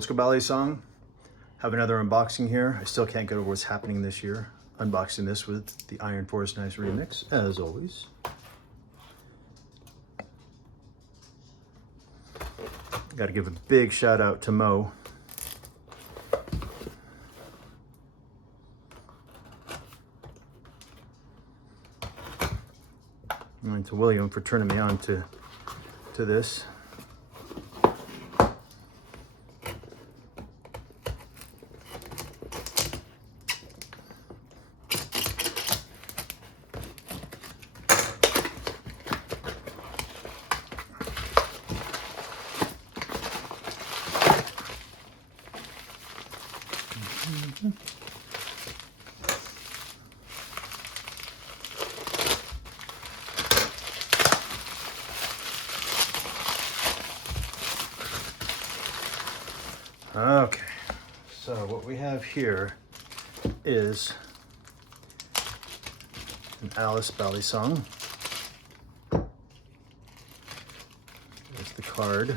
Old School Balisong. Have another unboxing here. I still can't get over what's happening this year. Unboxing this with the Iron Force Nice remix, as always. Got to give a big shout out to Mo. And to William for turning me on to this. Okay, so what we have here is an Aless Balisong. There's the card.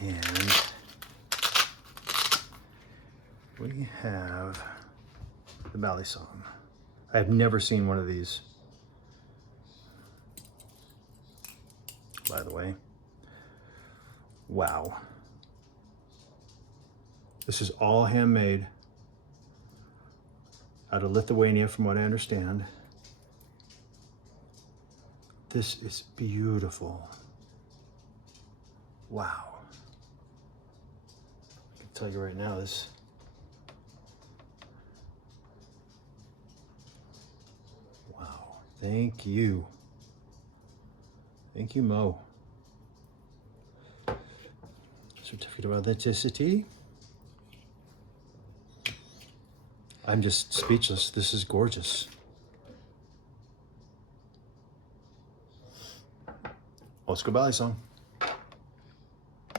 And we have the Balisong. I've never seen one of these, by the way. Wow. This is all handmade out of Lithuania, from what I understand. This is beautiful. Wow. I can tell you right now, this wow. Thank you. Thank you, Mo. Certificate of authenticity. I'm just speechless. This is gorgeous. Old School Balisong.